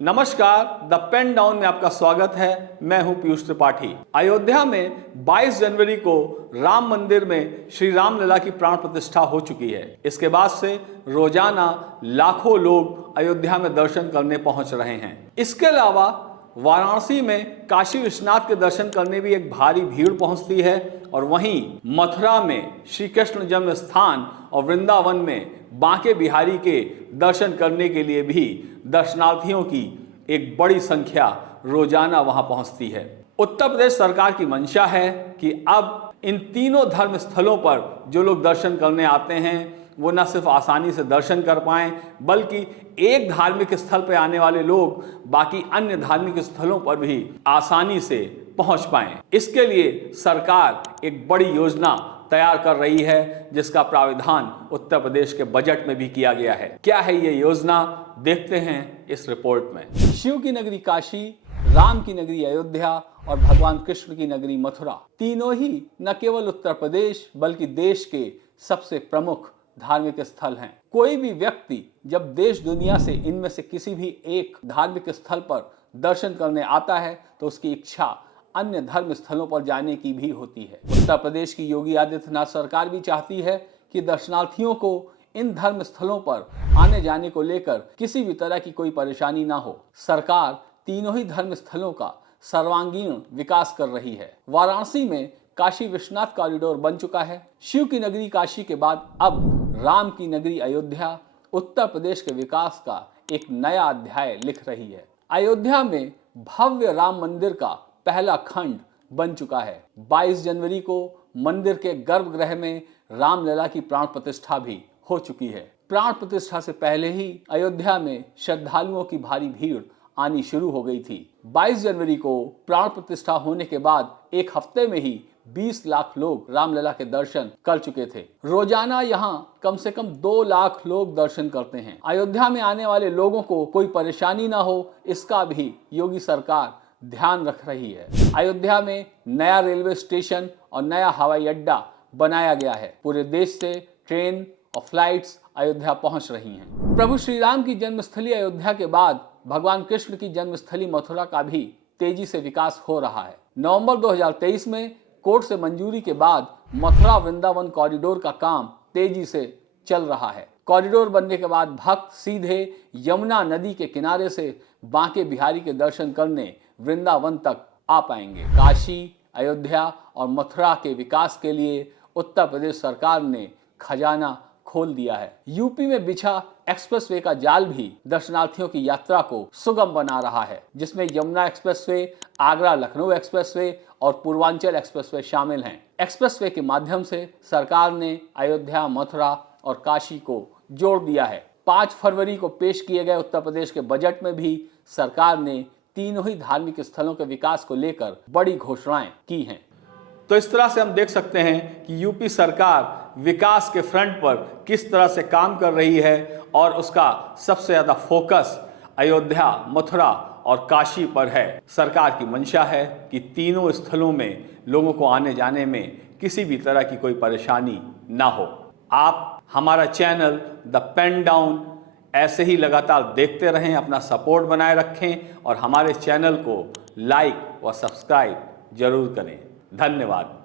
नमस्कार, the pen down में आपका स्वागत है। मैं हूं पीयूष त्रिपाठी। अयोध्या में 22 जनवरी को राम मंदिर में श्री राम लला की प्राण प्रतिष्ठा हो चुकी है। इसके बाद से रोजाना लाखों लोग अयोध्या में दर्शन करने पहुंच रहे हैं। इसके अलावा वाराणसी में काशी विश्वनाथ के दर्शन करने भी एक भारी भीड़ पहुंचती है और वहीं मथुरा में श्री कृष्ण जन्म स्थान और वृंदावन में बांके बिहारी के दर्शन करने के लिए भी दर्शनार्थियों की एक बड़ी संख्या रोजाना वहां पहुंचती है। उत्तर प्रदेश सरकार की मंशा है कि अब इन तीनों धर्म स्थलों पर जो लोग दर्शन करने आते हैं वो न सिर्फ आसानी से दर्शन कर पाएं, बल्कि एक धार्मिक स्थल पर आने वाले लोग बाकी अन्य धार्मिक स्थलों पर भी आसानी से पहुंच पाएं। इसके लिए सरकार एक बड़ी योजना तैयार कर रही है, जिसका प्राविधान उत्तर प्रदेश के बजट में भी किया गया है। क्या है ये योजना, देखते हैं इस रिपोर्ट में। शिव की नगरी काशी, राम की नगरी अयोध्या और भगवान कृष्ण की नगरी मथुरा, तीनों ही न केवल उत्तर प्रदेश बल्कि देश के सबसे प्रमुख धार्मिक स्थल हैं। कोई भी व्यक्ति जब देश दुनिया से इनमें से किसी भी एक धार्मिक स्थल पर दर्शन करने आता है तो उसकी इच्छा अन्य धर्म स्थलों पर जाने की भी होती है। उत्तर प्रदेश की योगी आदित्यनाथ सरकार भी चाहती है कि दर्शनार्थियों को इन धर्म स्थलों पर आने जाने को लेकर किसी भी तरह की कोई परेशानी ना हो। सरकार तीनों ही धर्म स्थलों का सर्वांगीण विकास कर रही है। वाराणसी में काशी विश्वनाथ कॉरिडोर बन चुका है। शिव की नगरी काशी के बाद अब राम की नगरी अयोध्या उत्तर प्रदेश के विकास का एक नया अध्याय लिख रही है। अयोध्या में भव्य राम मंदिर का पहला खंड बन चुका है। 22 जनवरी को मंदिर के गर्भगृह में रामलला की प्राण प्रतिष्ठा भी हो चुकी है। प्राण प्रतिष्ठा से पहले ही अयोध्या में श्रद्धालुओं की भारी भीड़ आनी शुरू हो गई थी। 22 जनवरी को प्राण प्रतिष्ठा होने के बाद एक हफ्ते में ही 20 लाख लोग रामलला के दर्शन कर चुके थे। रोजाना यहाँ कम से कम 2 लाख लोग दर्शन करते हैं। अयोध्या में आने वाले लोगों को कोई परेशानी ना हो, इसका भी योगी सरकार ध्यान रख रही है। अयोध्या में नया रेलवे स्टेशन और नया हवाई अड्डा बनाया गया है। पूरे देश से ट्रेन और फ्लाइट्स अयोध्या पहुंच रही हैं। प्रभु श्री राम की जन्मस्थली अयोध्या के बाद भगवान कृष्ण की जन्मस्थली मथुरा का भी तेजी से विकास हो रहा है। नवंबर 2023 में कोर्ट से मंजूरी के बाद मथुरा वृंदावन कॉरिडोर का काम तेजी से चल रहा है। कॉरिडोर बनने के बाद भक्त सीधे यमुना नदी के किनारे से बांके बिहारी के दर्शन करने वृंदावन तक आ पाएंगे। काशी, अयोध्या और मथुरा के विकास के लिए उत्तर प्रदेश सरकार ने खजाना खोल दिया है। यूपी में बिछा एक्सप्रेसवे का जाल भी दर्शनार्थियों की यात्रा को सुगम बना रहा है, जिसमें यमुना एक्सप्रेसवे, आगरा लखनऊ एक्सप्रेसवे और पूर्वांचल एक्सप्रेसवे शामिल हैं। एक्सप्रेसवे के माध्यम से सरकार ने अयोध्या, मथुरा और काशी को जोड़ दिया है। 5 फरवरी को पेश किए गए उत्तर प्रदेश के बजट में भी सरकार ने तीनों ही धार्मिक स्थलों के विकास को लेकर बड़ी घोषणाएं की हैं। तो इस तरह से हम देख सकते हैं कि यूपी सरकार विकास के फ्रंट पर किस तरह से काम कर रही है और उसका सबसे ज़्यादा फोकस अयोध्या, मथुरा और काशी पर है। सरकार की मंशा है कि तीनों स्थलों में लोगों को आने जाने में किसी भी तरह की कोई परेशानी ना हो। आप हमारा चैनल द पेन डाउन ऐसे ही लगातार देखते रहें, अपना सपोर्ट बनाए रखें और हमारे चैनल को लाइक व सब्सक्राइब जरूर करें। धन्यवाद।